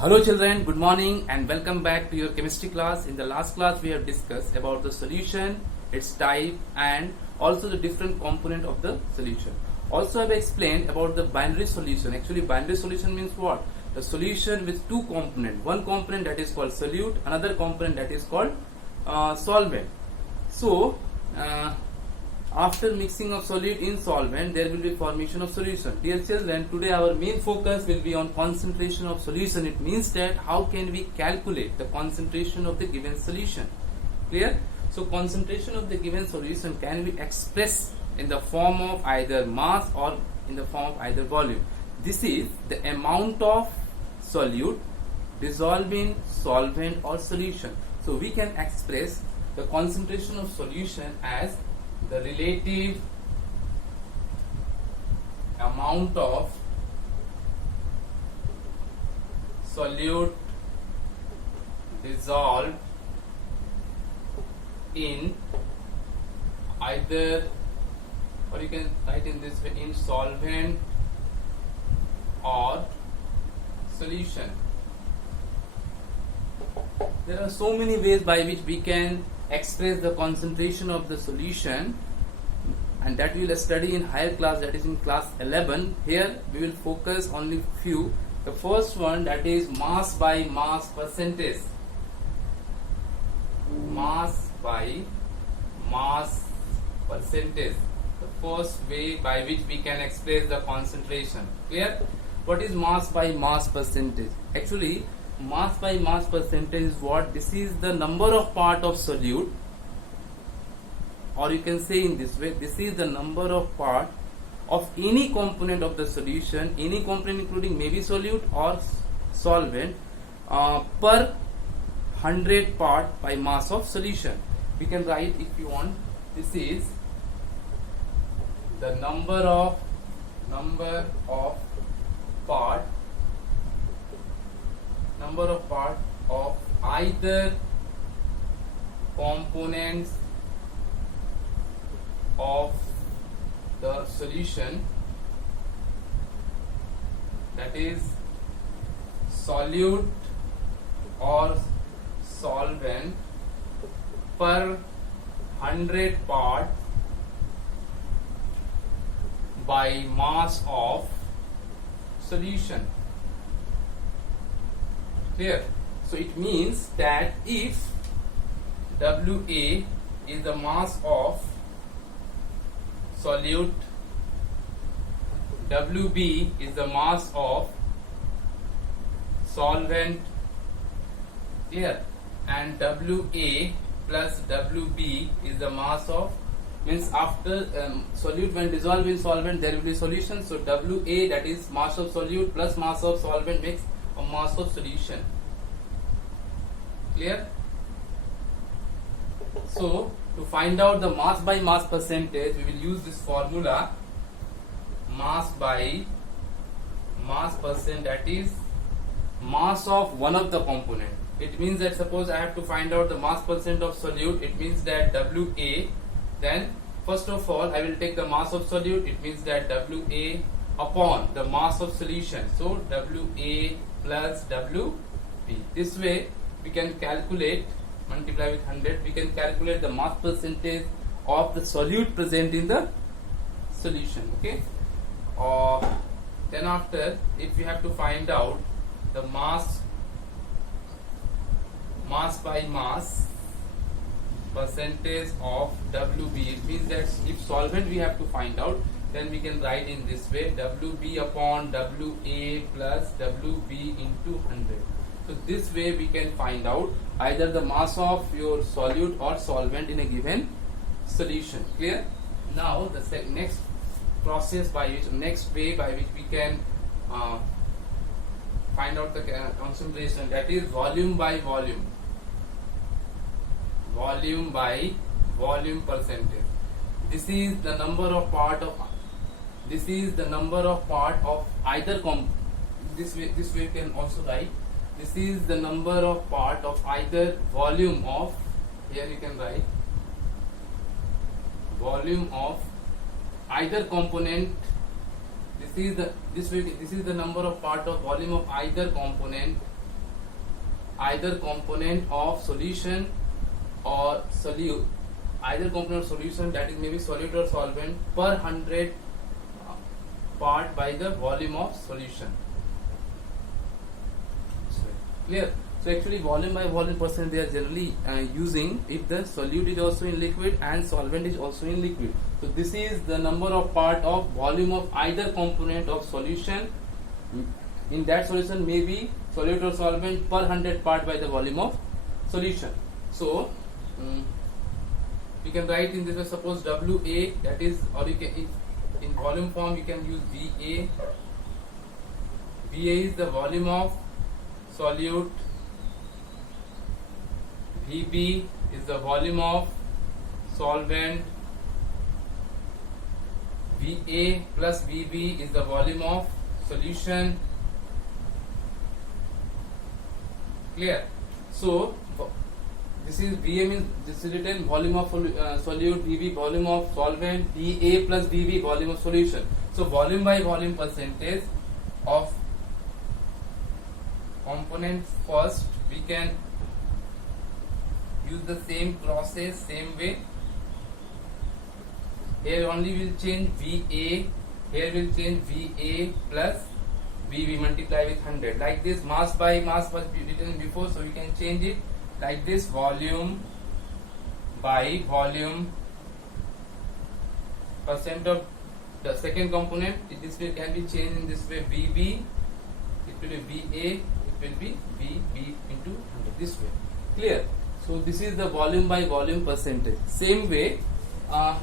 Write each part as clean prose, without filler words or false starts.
Hello children, good morning and welcome back to your chemistry class. In the last class we have discussed about the solution, its type and also the different component of the solution. Also I have explained about the binary solution. Actually binary solution means what? The solution with two components. One component that is called solute, another component that is called solvent. So after mixing of solute in solvent, there will be formation of solution. Dear children, today our main focus will be on concentration of solution. It means that how can we calculate the concentration of the given solution. Clear? So concentration of the given solution can be expressed in the form of either mass or in the form of either volume. This is the amount of solute dissolved in solvent or solution. So we can express the concentration of solution as the relative amount of solute dissolved in either, or you can write in this way, in solvent or solution. There are so many ways by which we can express the concentration of the solution, and that we will study in higher class, that is in class 11. Here we will focus only few. The first one, that is mass by mass percentage. Mass by mass percentage. The first way by which we can express the concentration. Clear? What is mass by mass percentage? Actually mass by mass percentage is what? This is the number of part of solute, or you can say in this way, this is the number of part of any component of the solution, any component including maybe solute or solvent, per 100 part by mass of solution. We can write, if you want, this is the number of part of either components of the solution, that is solute or solvent, per 100 part by mass of solution. Clear? So it means that if WA is the mass of solute, WB is the mass of solvent, clear, and WA plus WB is the mass of, means after solute when dissolved in solvent there will be solution. So WA, that is mass of solute plus mass of solvent, makes a mass of solution. Clear? So to find out the mass by mass percentage, we will use this formula, mass by mass percent, that is mass of one of the component. It means that suppose I have to find out the mass percent of solute, it means that WA, then first of all I will take the mass of solute, it means that WA upon the mass of solution, so WA plus WB. This way we can calculate, multiply with 100, we can calculate the mass percentage of the solute present in the solution. Okay, then after, if we have to find out the mass by mass percentage of WB, it means that if solvent we have to find out, then we can write in this way, WB upon WA plus WB into 100. So this way we can find out either the mass of your solute or solvent in a given solution. Clear? Now the next process by which, next way by which we can find out the concentration, that is volume by volume. Volume by volume percentage. This is the number of part of either this way you can also write, this is the number of part of either volume of, here you can write volume of either component. This is the number of part of volume of either component either component of solution or solute, either component of solution, that is maybe solute or solvent, per 100 part by the volume of solution. Clear? So actually volume by volume percent they are generally using if the solute is also in liquid and solvent is also in liquid. So this is the number of part of volume of either component of solution. In that solution may be solute or solvent per 100 part by the volume of solution. So you can write in this way, suppose WA, that is, or you can, if in volume form you can use VA. VA is the volume of solute. VB is the volume of solvent. VA plus VB is the volume of solution. Clear? So this is VA means this is written volume of solute, VB volume of solvent, VA plus VB volume of solution. So volume by volume percentage of components, first we can use the same process, same way. Here only will change VA, here will change VA plus VB multiply with 100. Like this, mass by mass was written before, so we can change it like this, volume by volume percent of the second component. This way can be changed in this way, VB, it will be VA, it will be VB into 100, this way. Clear? So this is the volume by volume percentage. Same way,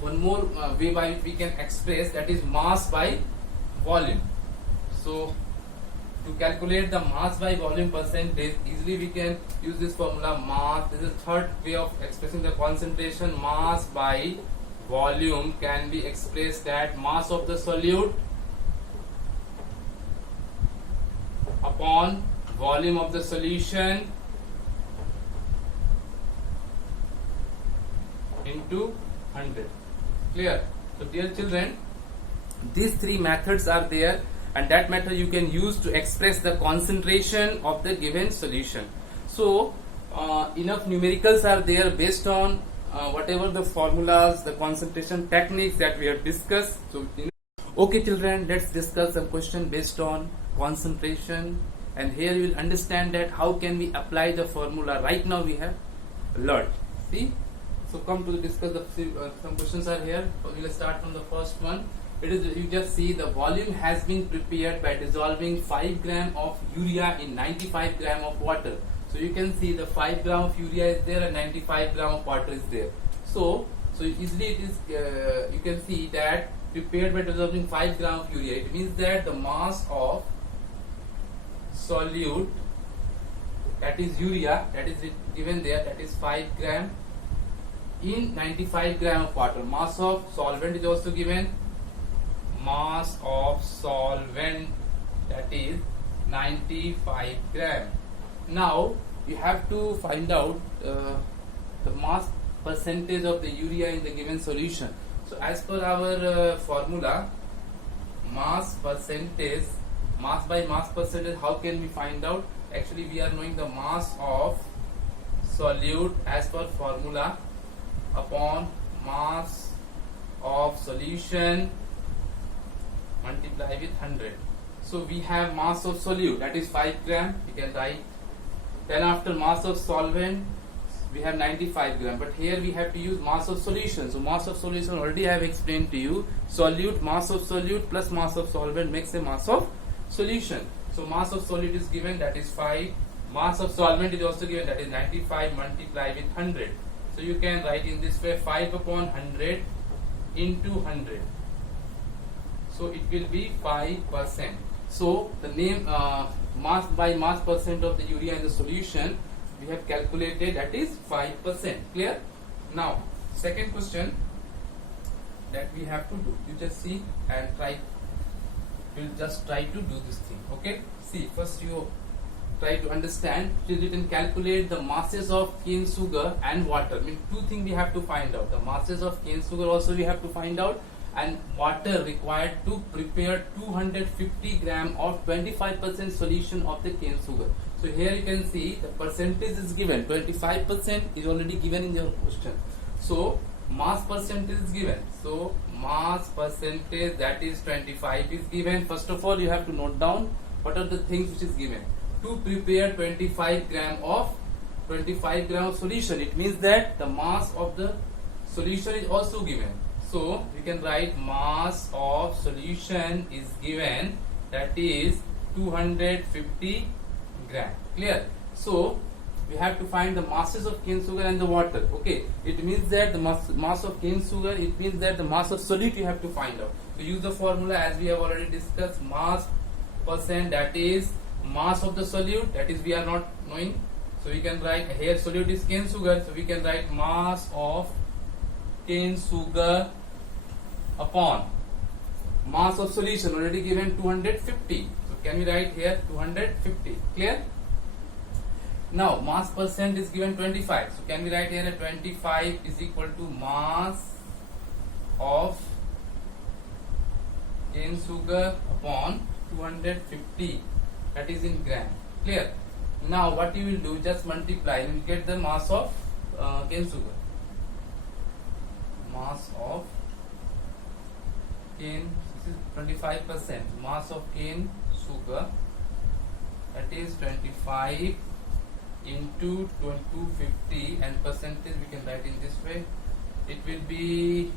one more way by which we can express, that is mass by volume. So to calculate the mass by volume percentage, easily we can use this formula, mass. This is the third way of expressing the concentration. Mass by volume can be expressed at mass of the solute upon volume of the solution into 100. Clear? So dear children, these three methods are there, and that method you can use to express the concentration of the given solution. So enough numericals are there based on whatever the formulas, the concentration techniques that we have discussed. So okay children, let's discuss some question based on concentration, and here you will understand that how can we apply the formula. Right now we have learned. See? So come to discuss the some questions are here. So we will start from the first one. It is, you just see the volume has been prepared by dissolving 5 gram of urea in 95 gram of water. So you can see the 5 gram of urea is there and 95 gram of water is there. So easily it is you can see that prepared by dissolving 5 gram of urea. It means that the mass of solute, that is urea, that is given there, that is 5 gram in 95 gram of water. Mass of solvent is also given. Mass of solvent, that is 95 gram. Now you have to find out the mass percentage of the urea in the given solution. So as per our formula, mass percentage, mass by mass percentage, how can we find out? Actually we are knowing the mass of solute as per formula upon mass of solution multiply with 100. So we have mass of solute, that is 5 gram, you can write. Then after mass of solvent we have 95 gram, but here we have to use mass of solution. So mass of solution already I have explained to you. Solute, mass of solute plus mass of solvent makes a mass of solution. So mass of solute is given, that is 5. Mass of solvent is also given, that is 95 multiply with 100. So you can write in this way, 5 upon 100 into 100. So it will be 5%. So the name mass by mass percent of the urea in the solution we have calculated, that is 5%. Clear? Now second question that we have to do, you just see and try. We'll just try to do this thing. Okay? See, first you try to understand. You can calculate the masses of cane sugar and water. I mean, two things we have to find out. The masses of cane sugar also we have to find out, and water required to prepare 250 gram of 25% solution of the cane sugar. So here you can see the percentage is given. 25% is already given in your question. So mass percentage is given. So mass percentage, that is 25, is given. First of all, you have to note down what are the things which is given. To prepare 25 gram of solution, it means that the mass of the solution is also given. So we can write mass of solution is given, that is 250 gram. Clear? So we have to find the masses of cane sugar and the water. Okay, it means that the mass of cane sugar, it means that the mass of solute you have to find out. So use the formula as we have already discussed. Mass percent, that is mass of the solute, that is we are not knowing. So we can write here solute is cane sugar, so we can write mass of cane sugar upon mass of solution already given 250. So can we write here 250? Clear? Now mass percent is given 25. So can we write here 25 is equal to mass of cane sugar upon 250, that is in gram. Clear? Now what you will do, just multiply, you will get the mass of cane sugar. Mass of cane, this is 25%. Mass of cane sugar, that is 25 into 250, and percentage we can write in this way. It will be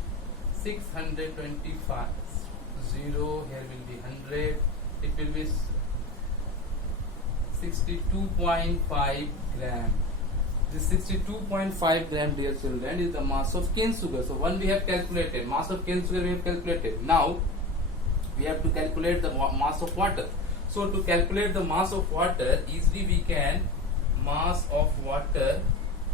625. 0 here will be 100. It will be 62.5 gram. This 62.5 gram, dear children, is the mass of cane sugar. So one we have calculated, mass of cane sugar we have calculated. Now we have to calculate the mass of water. So to calculate the mass of water, easily we can mass of water,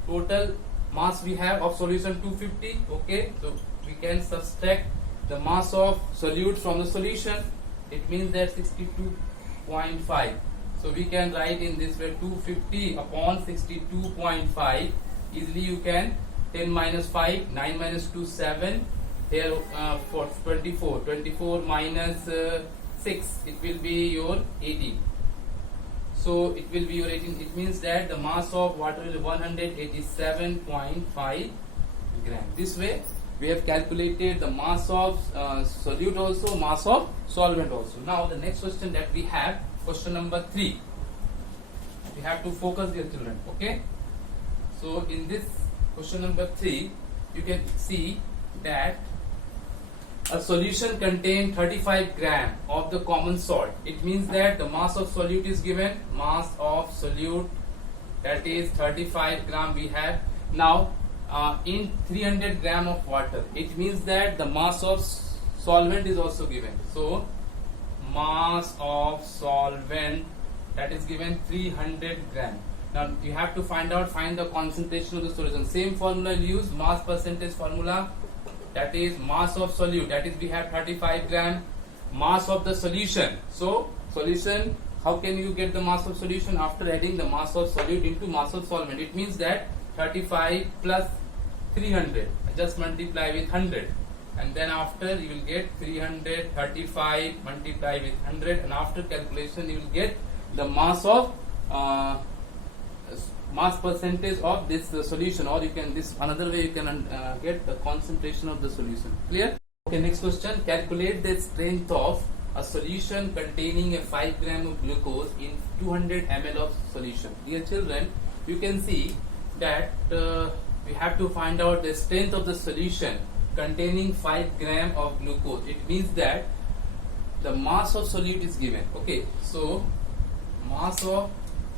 total mass we have of solution 250. Okay, so we can subtract the mass of solute from the solution. It means that 62.5. So we can write in this way 250 upon 62.5. Easily you can 10 minus 5, 9 minus 2, 7. Here for 24. 24 minus 6, it will be your 18. So it will be your 18. It means that the mass of water is 187.5 gram. This way we have calculated the mass of solute also, mass of solvent also. Now the next question that we have, question number 3. We have to focus, dear children. Okay. So in this question number 3, you can see that a solution contains 35 gram of the common salt. It means that the mass of solute is given. Mass of solute, that is 35 gram we have. Now in 300 gram of water, it means that the mass of solvent is also given. So mass of solvent, that is given 300 gram. Now you have to find the concentration of the solution. Same formula you use, mass percentage formula, that is mass of solute, that is we have 35 gram. Mass of the solution. So solution, how can you get the mass of solution? After adding the mass of solute into mass of solvent. It means that 35 plus 300, just multiply with 100, and then after you will get 335 multiply with 100, and after calculation you will get the mass of mass percentage of this solution, or you can, this another way you can get the concentration of the solution. Clear? Okay, next question. Calculate the strength of a solution containing a 5 gram of glucose in 200 ml of solution. Dear children, you can see that we have to find out the strength of the solution containing 5 gram of glucose. It means that the mass of solute is given. Okay, so mass of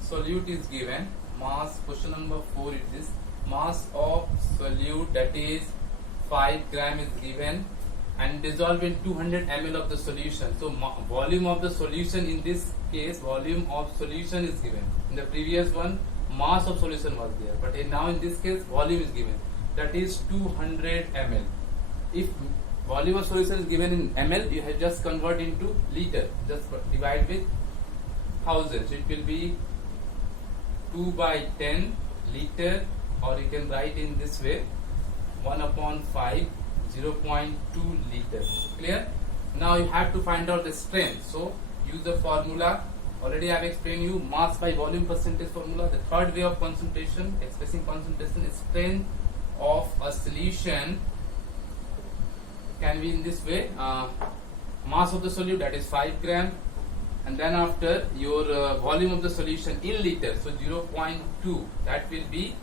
solute is given. Mass, question number 4 is this. Mass of solute, that is 5 gram is given and dissolved in 200 ml of the solution. So volume of the solution, in this case volume of solution is given. In the previous one mass of solution was there, but now in this case volume is given, that is 200 ml. If volume of solution is given in ml, you have just convert into liter, just divide with 1000, so it will be 2 by 10 liter, or you can write in this way 1 upon 5 0.2 liters. Clear? Now you have to find out the strength. So use the formula. Already I have explained you mass by volume percentage formula. The third way of concentration, expressing concentration, is strength of a solution can be in this way. Mass of the solute, that is 5 gram, and then after your volume of the solution in liters, so 0.2, that will be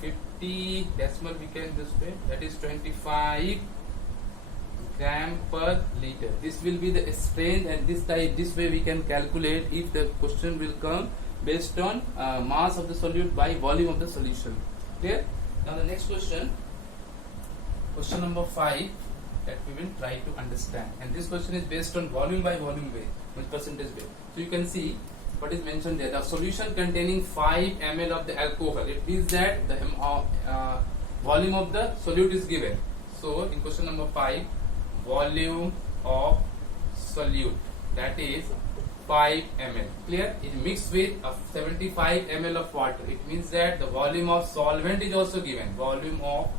50 decimal, we can this way, that is 25 gram per liter. This will be the strength, and this way we can calculate if the question will come based on mass of the solute by volume of the solution. Clear? Now the next question number 5, that we will try to understand, and this question is based on volume by volume way, with percentage way. So you can see what is mentioned there. The solution containing 5 ml of the alcohol, it means that the volume of the solute is given. So in question number 5, volume of solute, that is 5 ml. Clear? It mixed with 75 ml of water. It means that the volume of solvent is also given. Volume of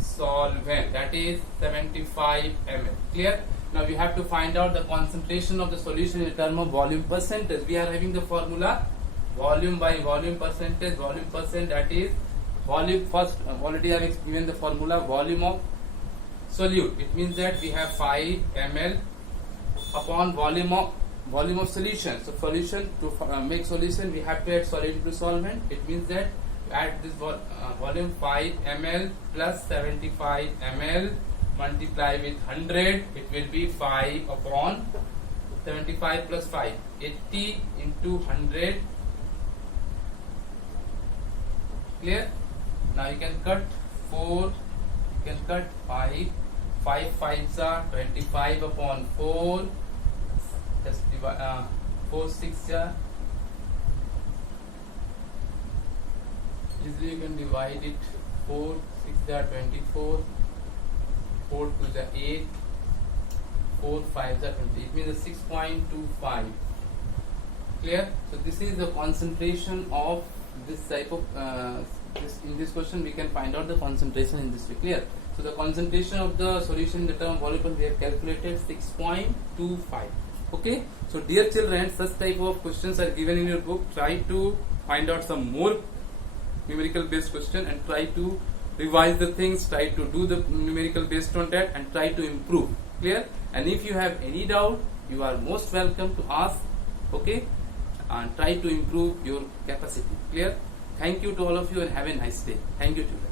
solvent, that is 75 ml. Clear? Now we have to find out the concentration of the solution in terms of volume percentage. We are having the formula volume by volume percentage. Volume percent, that is volume. First already I have given the formula volume of solute. It means that we have 5 ml upon volume of solution. So solution, to make solution we have to add solid into solvent. It means that add this volume 5 ml plus 75 ml, multiply with 100, it will be 5 upon 75 plus 5, 80 into 100. Clear? Now you can cut 4, you can cut 5, 5 5s are 25 upon 4, just divide 4 6 are, easily you can divide it. 4 6 are 24, 4 2 are 8, 4 5 are 20. It means 6.25. Clear? So this is the concentration of this type of in this question we can find out the concentration in this way. Clear? So the concentration of the solution in the term volume we have calculated 6.25. Okay? So dear children, such type of questions are given in your book. Try to find out some more numerical based question and try to revise the things, try to do the numerical based on that and try to improve. Clear? And if you have any doubt, you are most welcome to ask. Okay? And try to improve your capacity. Clear? Thank you to all of you and have a nice day. Thank you, children.